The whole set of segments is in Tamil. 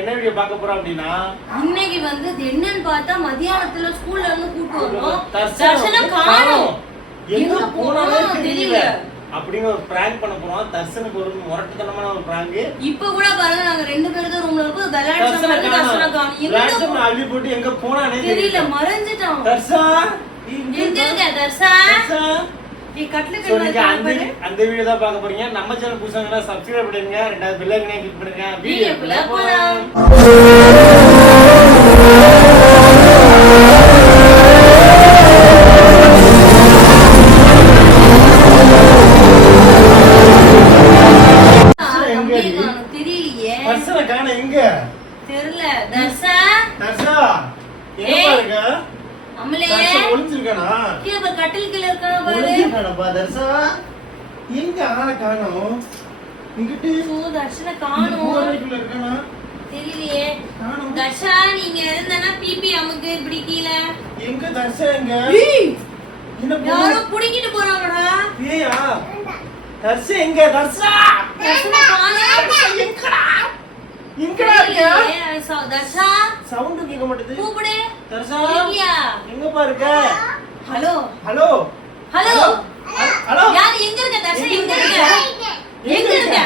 என்ன வீடியோ பார்க்க போறோம் அப்படின்னா இன்னைக்கு வந்து என்னன்னு பார்த்தா மதியானத்துல ஸ்கூல்ல இருந்து கூட்டு வரோம் காணோம். எங்க போனாலே தெரியல. அப்படிங்கிற ஒரு பிராங்க் பண்ண போறோம். தர்சனுக்கு ஒரு முரட்டுத்தனமான ஒரு பிராங்க் இப்ப கூட பாருங்க நாங்க ரெண்டு பேரும் தான் ரூம்ல இருக்கோம். விளையாட்டு தர்சன காணோம். அள்ளி போட்டு எங்க போனானே தெரியல. தெரியல மறைஞ்சிட்டான் தர்சா எங்க இருக்க தர்சா? அந்த அந்த வீடியோ தான் பார்க்க போறீங்க. நம்ம சேனல் புதுசாங்கன்னா சப்ஸ்கிரைப் பண்ணுங்க ரெண்டாவது பெல் ஐக்கனை கிளிக் பண்ணுங்க. வீடியோக்குள்ள தெரியலையே. எங்க? தெரியல. தர்சா எங்க ஏய். பாருங்க அம்மலே தர்சா ஒளிஞ்சிருக்கானா? கீழே பாரு கட்டில் கீழே இருக்கான பாரு. தர்சா எங்க ஆளை காணோம்? இங்கிட்டு சோ தர்ஷன காணோம். போர்வைக்குள்ள இருக்கானா? தெரியலையே. தர்ஷா நீங்க இருந்தனா பிபி அமுக்கு இப்படி கீழே. எங்க தர்சா எங்க? யாரோ? புடிங்கிட்டு போறாங்கடா. ஏயா? தர்சா எங்க? தர்சா தர்ஷன காணோம். எங்கடா? எங்கடா இருக்க தெரியலையே, ச- தர்ஷா? சவுண்ட் கேட்க மாட்டேது. கூப்பிடு. தர்சா இருக்கியா? எங்க பாருக்க ஹலோ. ஹலோ. ஹலோ. ஹலோ. யார் எங்க இருக்க தர்ஷா? எங்க இருக்க? எங்க இருக்க?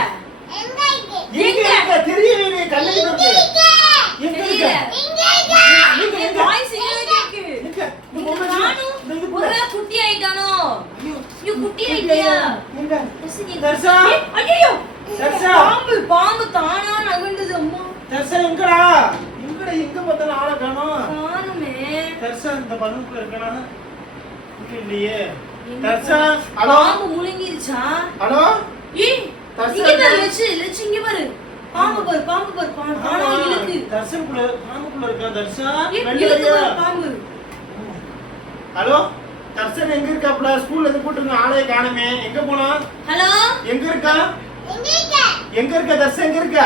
எங்க இருக்க? தெரியவே கண்ணுக்கு இருக்கு? எங்க இருக்க? எங்க எங்க வாய்ஸ் எங்க கேக்கு ஒரே குட்டி ஆயிட்டானோ? ஐயோ குட்டி ஆயிட்டியா? தர்ஷா, பாம்பு பாம்பு தானா நகண்டது அம்மா. தர்ஷா எங்கடா? எங்கடா எங்க பார்த்தாலும் ஆளை காணோம். காணுமே. தர்ஷா இந்த பங்குக்குள்ள இருக்கனா இங்க இல்லையே? ஹலோ பாம்பு முழுங்கிருச்சா? ஹலோ? ஏய் தர்ஷா இங்க பாரு எங்க? லட்சு லட்சு இங்க பாரு. பாம்பு பாரு பாம்பு பாரு பாம்பு தானா இழுக்கு. தர்ஷனுக்குள்ள பாம்புக்குள்ள இருக்கா வெளிய? பாரு பாம்பு. ஹலோ? தர்ஷன் எங்க இருக்காப்ல ஸ்கூல்ல இருந்து கூட்டிருந்த ஆளே காணுமே. எங்க போனா ஹலோ? எங்க இருக்கா? எங்க இருக்க? தர்ஷன்? எங்க இருக்க?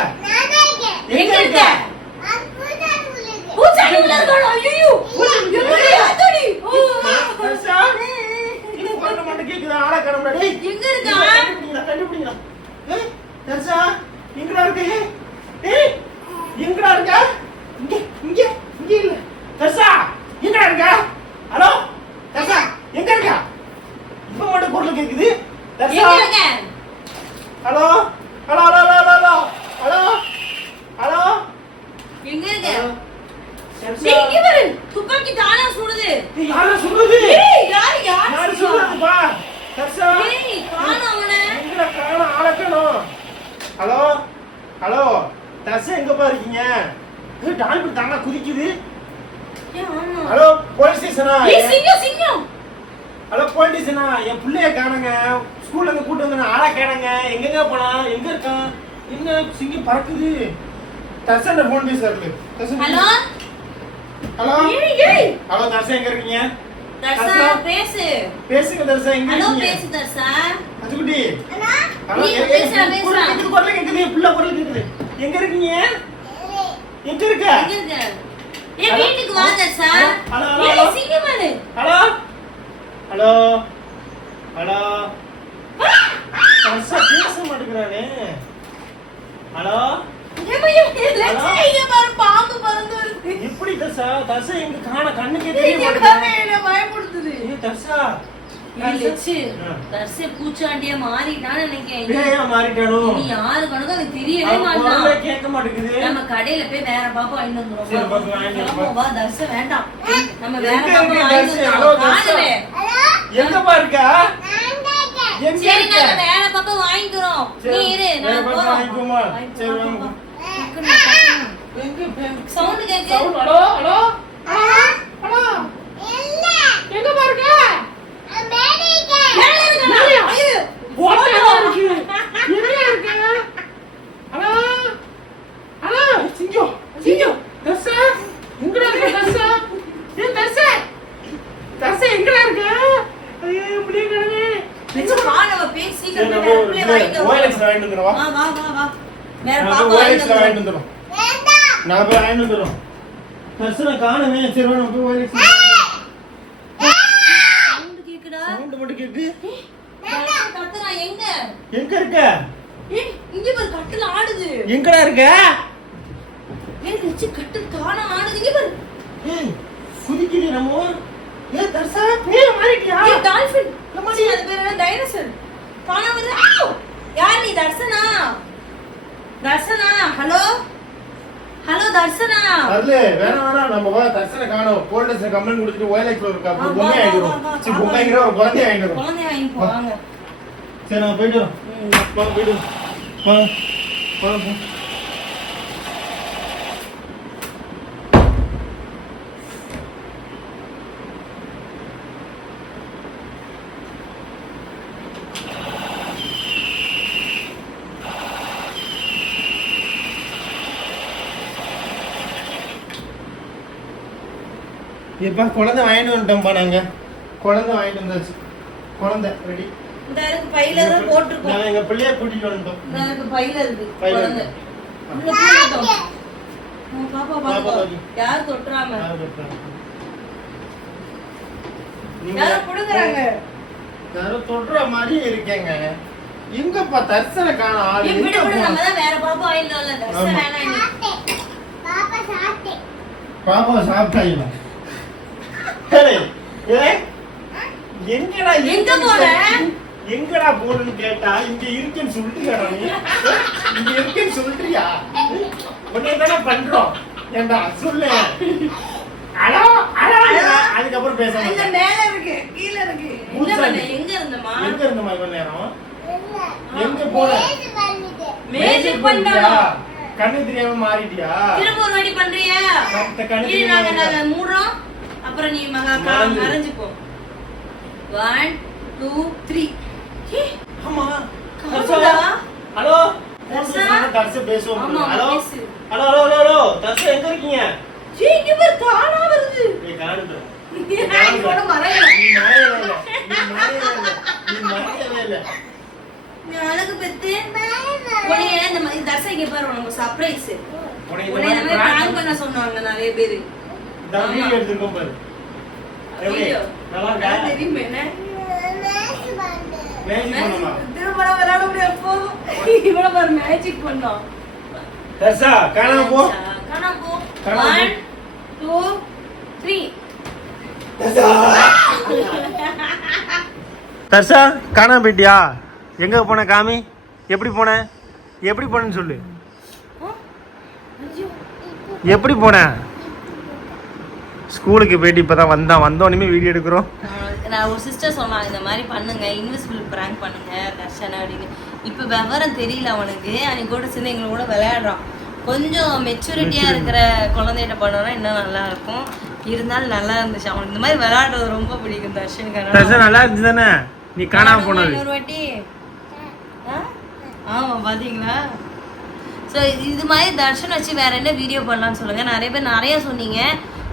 எங்க இருக்க பூச்சாண்டி உள்ள இருக்காளா ஐயோ எப்படி அதடி தர்ஷா இது பண்ண மாட்டே கேக்குதா ஆளே காணும்டா டேய் எங்க இருக்கா கண்டுபிடிங்கடா கண்டுபிடிங்கடா ஏய் தர்ஷா எங்கடா இருக்க ஏய் ஏய் எங்கடா இருக்க இங்க இங்க இங்க இல்ல தர்ஷா எங்கடா இருக்க ஹலோ தர்ஷா எங்க இருக்க இப்ப மட்டும் குரல் கேக்குது தர்ஷா எங்க இருக்க hello hello hello hello hello hello hello எங்க இருக்க ஹலோ டேய் இங்க பாரு துப்பாக்கி தானா சுடுது யார சொல்லுது ஏய் யார் யார் யாரு சுடுவா? சொல்லுதுப்பா தர்ஷா ஏய் காணோம் அவனை எங்கடா காணோம் ஆளக்கணும் ஹலோ ஹலோ தர்ஷா எங்கப்பா இருக்கீங்க? ஏய் டால்பி தானா குதிக்குது? ஹலோ போலீஸ் ஸ்டேஷனா சிங்கம் சிங்கம்! ஹலோ போலீஸ் ஸ்டேஷனா என் பிள்ளைய காணுங்க. ஸ்கூல்ல இருந்து கூட்டு வந்து ஆளை காணுங்க எங்கங்க போனா எங்க இருக்கான்? என்ன சிங்கம் பறக்குது? தர்ஷன் ஃபோன் பேசுறாரு ஹலோ? ஹலோ? ஹலோ தர்ஷா எங்க இருக்கீங்க? தர்ஷா. பேசு. பேசுங்க தர்ஷா எங்க ஹலோ பேசு தர்ஷா அச்சுக்குட்டி ஹலோ பேசுடா. கேக்குது, குரல் கேக்குது புள்ள குரல் கேக்குது. எங்க இருக்கீங்க? எங்க இருக்க? ஹலோ. வீட்டுக்கு வா Darsha hello, hello, hello. Hello. Hello. Hello பேச மாட்டேங்கிறானே. ஹலோ. எப்படி தர்ஷா? தர்ஷா எங்க காண கண்ணுக்கே தெரிய மாட்டேங்குது. பயப்படுத்துது ஏய், பூச்சாண்டியா மாறிட்டான்னு நினைக்கிறேன். யாரு கணக்கு அவன் தெரியவே மாட்டான். கேட்க மாட்டேங்குது. நம்ம கடையில போய் வேற பாப்பா வாங்கிட்டு சரி, பாப்பா வந்துரும் வாங்கிட்டு ஆமா, வா தர்ஷ வேண்டாம். நம்ம வேற பாப்பா வாங்கிட்டு சரி நம்ம வேற வாங்கிக்கிறோம் நீ இரு நான் போறோம். சவுண்ட் கேக்கு. Sound hello hello? ஹலோ? எங்க பாருங்க மேல இருக்கா? ஐயோ. ஓட்டையா இருக்கு எங்க இருக்கு ஹலோ ஹலோ சிங்கம் சிங்கம் தர்ஷா எங்கடா இருக்க தர்ஷா ஏ தர்ஷா தர்ஷா எங்கடா இருக்க ஐயோ இப்படி கிடவே நிஜம் வா, நம்ம பேசி சரி நம்ம நம்ம வேற ஒரு பிள்ளைய வாங்கிட்டு வருவோம். ஓஎல்எக்ஸ் வாங்கிட்டு வந்துடுவா வா, வா, வா, வா. வேற நான் பாப்பா போய் வாங்கிட்டு ஓஎல்எக்ஸ் வாங்கிட்டு வந்துரும். வந்துடும் நான் போய் வாங்கிட்டு வந்துடும் தர்ஷனை காணுமே சரி வா, நம்ம போய் ஓஎல்எக்ஸ் சவுண்ட் கேக்குடா சவுண்ட் மட்டும் கேக்கு. தர்ஷன் கத்துறான், எங்க? எங்க இருக்க? ஏய் இங்க பாரு கட்டில் ஆடுது. எங்கடா இருக்க? ஏய் நிச்சு கட்டில் தானா ஆடுது இங்க பாரு. ஏய் குதிக்குது நம்ம ஏ தர்சா பேய மாறிட்டியா? ஏய் டால்பின். எம்மாடி? அது பேர் என்ன? டைனோசர். தானா! யார் நீ தர்சனா? தர்சனா ஹலோ? ஹலோ தர்சனா? வரல வேணாம் வேணாம் நம்ம வா தர்சனை காணோம். போலீஸ் கம்ப்ளைண்ட் கொடுத்துட்டு ஓயலைக்ல ஒரு வா, பொம்மை சரி வா. பொம்மைங்கிற ஒரு குழந்தை ஆயிடும் குழந்தைய வாங்கி. போவாங்க சரி நான் போயிட்டு வரோம். போயிட்டு வரோம். வாங்க வாங்க போ. ஏப்பா குழந்தை வாங்கிட்டு வந்துட்டோம்ப்பா நாங்க. குழந்தை வாங்கிட்டு வந்தாச்சு. குழந்தை ரெடி பையில தான் போட்டிருக்கோம். எங்க பிள்ளைய கூட்டிட்டு வந்துட்டோம். இருக்கு பையில இருக்கு பையில குழந்தை. பாப்பா பாப்பா. யார் தொட்டுறாம யாரு புடுங்குறாங்க. யாரோ தொடுற மாதிரி இருக்கேங்க. எங்கப்பா தர்சன காண ஆளு? நம்ம? தான் வேற பாப்பா வாங்கிட்டு வரல. தர்சன். பாப்பா சாப்பிட்டாங்களா ஏய், எங்கடா எங்க? சொல்லி- எங்கடா போனன்னு கேட்டா இங்க இருக்குன்னு சொல்லிட்டியாடா நீ? இங்க இருக்குன்னு சொல்றியா? உடனே தானே பண்றோம். ஏண்டா சொல்லு. அலோ அலோ அதுக்கப்புறம் பேச இல்ல மாட்டேன் மேல இருக்கு கீழ இருக்கு. என்ன பூச்சாண்டி. பண்ண எங்க இருந்தமா எங்க இருந்தமா இவ்வளவு நேரம்? எங்க போன மேஜிக்? பண்ணா கண்ணு தெரியாம மாறிட்டியா? திரும்ப ஒரு வாட்டி பண்றியா? மத்த கண்ணு இரு நாங்க தெரியாம நாங்க மூடுறோம். அப்புறம் நீ மகா மறைஞ்சிரு. மறைஞ்சுப்போ. ஒன் டூ த்ரீ ஆமா? ஹலோ? தர்ஷா? தர்ஷ? பேசுவோம். ஆமா, ஹலோ? பேசு. Hello hello hello hello. Darsh எங்க இருக்கீங்க? ஏய், இங்க பாரு தானா வருது. ஏய் காணுது நான் கூட மறையல. நீ அழகு பெத்து. உன்னைய இந்த மாதிரி தர்சா இங்க பாரு உனக்கு சர்ப்ரைஸ் இந்த மாதிரி பண்ண சொன்னாங்க நிறைய பேரு. இந்த ஆமா. வீடியோ எடுத்துருக்கோம் பாரு. எப்படி? Video. நல்லா நல்லா இருக்கா தெரியுமே என்ன? மேஜிக் பண்ணுமா திரும்ப விளையாட முடியாது போ. இவ்வளவு பாரு மேஜிக் பண்ணோம். தர்ஷா காணாம போ. போ. தர்ஷா. போயிட்டியா? எங்க போன காமி? எப்படி போன? எப்படி போனேன்னு சொல்லு. எப்படி போன? ஸ்கூலுக்கு போயிட்டு இப்பதான் வந்தான் வந்தோடனே வீடியோ எடுக்கிறோம். நான் ஒரு சிஸ்டர் சொன்னாங்க இந்த மாதிரி பண்ணுங்க இன்விசிபிள் ப்ராங்க் பண்ணுங்க தர்ஷன் அப்படின்னு. இப்போ விவரம் தெரியல அவனுக்கு. அன்னைக்கு கூட சேர்ந்து எங்களை கூட விளையாடுறான். கொஞ்சம் மெச்சூரிட்டியா இருக்கிற குழந்தைகிட்ட பண்ணோம்னா இன்னும் நல்லா இருக்கும். இருந்தாலும் நல்லா இருந்துச்சு. அவனுக்கு இந்த மாதிரி விளையாடுறது ரொம்ப பிடிக்கும் தர்ஷனுக்கு அதனால தர்ஷா நல்லா இருந்துச்சு தானே நீ காணாம போனது. இன்னொரு வாட்டி? ஆமா பாத்தீங்களா? ஸோ இது மாதிரி தர்ஷன் வச்சு வேற என்ன வீடியோ பண்ணலாம்னு சொல்லுங்க. நிறைய பேர் நிறைய சொன்னீங்க.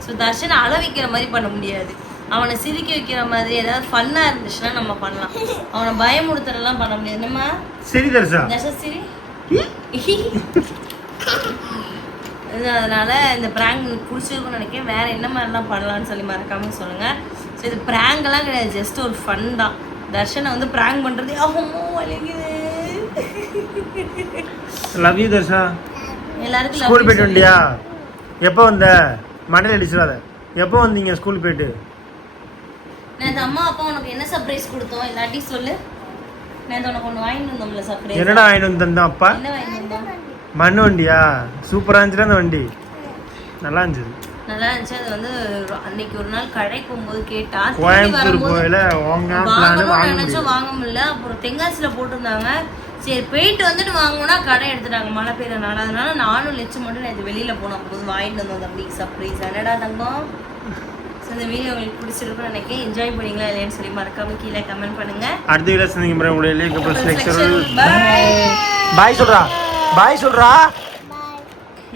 ஸோ தர்ஷனை அழ வைக்கிற மாதிரி பண்ண முடியாது. அவனை சிரிக்க வைக்கிற மாதிரி ஏதாவது ஃபன்னா இருந்துச்சுன்னா நம்ம பண்ணலாம். அவனை பயமுறுத்துறலாம் பண்ண முடியாது. நம்ம சரி தர்ஷா. தர்ஷன் சிரி. அதனால இந்த ப்ராங்க் பிடிச்சிருக்கும்னு நினைக்கிறேன். வேற என்ன மாதிரிலாம் பண்ணலாம்னு சொல்லி மறக்காம சொல்லுங்க. ஸோ இது ப்ராங்க்லாம் கிடையாது. ஜஸ்ட் ஒரு ஃபன் தான். தர்ஷனை வந்து ப்ராங்க் பண்றது. அம்மோ வலிக்குது. Love you Darsha. எல்லாருக்கும் ஸ்கூல் போயிட்டு. வந்தியா? எப்போ வந்த? மண்டையில் அடிச்சிடாத. எப்போ வந்தீங்க ஸ்கூல் போயிட்டு? நேத்து அம்மா அப்பா உனக்கு என்ன சர்ப்ரைஸ் கொடுத்தோம்? இல்லாட்டி சொல்லு. நேத்து உனக்கு ஒன்று வாங்கிட்டு வந்தோம்ல சர்ப்ரைஸ் என்னடா வாங்கிட்டு வந்து தந்தான் அப்பா? என்ன வாங்கிட்டு வந்தோம்? மண் வண்டியா? சூப்பராக இருந்துச்சுல அந்த வண்டி. நல்லா இருந்துச்சு. நல்லா இருந்துச்சு. அது வந்து அன்னைக்கு ஒரு நாள் கடை போகும்போது கேட்டா கோயம்புத்தூர் போயில வாங்க நினைச்சோம் முடியல. அப்புறம் தென்காசியில போட்டிருந்தாங்க. சரி போயிட்டு வந்துட்டு வாங்கினா கடை எடுத்துட்டாங்க. மழை பெய்யறனால அதனால நானும் லட்சம் மட்டும் நேற்று வெளியில போனோம். போது வாங்கிட்டு வந்தோம். தம்பிக்கு சர்ப்ரைஸ் என்னடா தங்கம்? ஸோ இந்த வீடியோ உங்களுக்கு பிடிச்சிருக்குன்னு நினைக்கிறேன். என்ஜாய் பண்ணீங்களா இல்லையான்னு சொல்லி மறக்காம கீழே கமெண்ட் பண்ணுங்க. அடுத்த வீடியோ சந்திக்கும். பாய் சொல்றா. பாய் சொல்றா.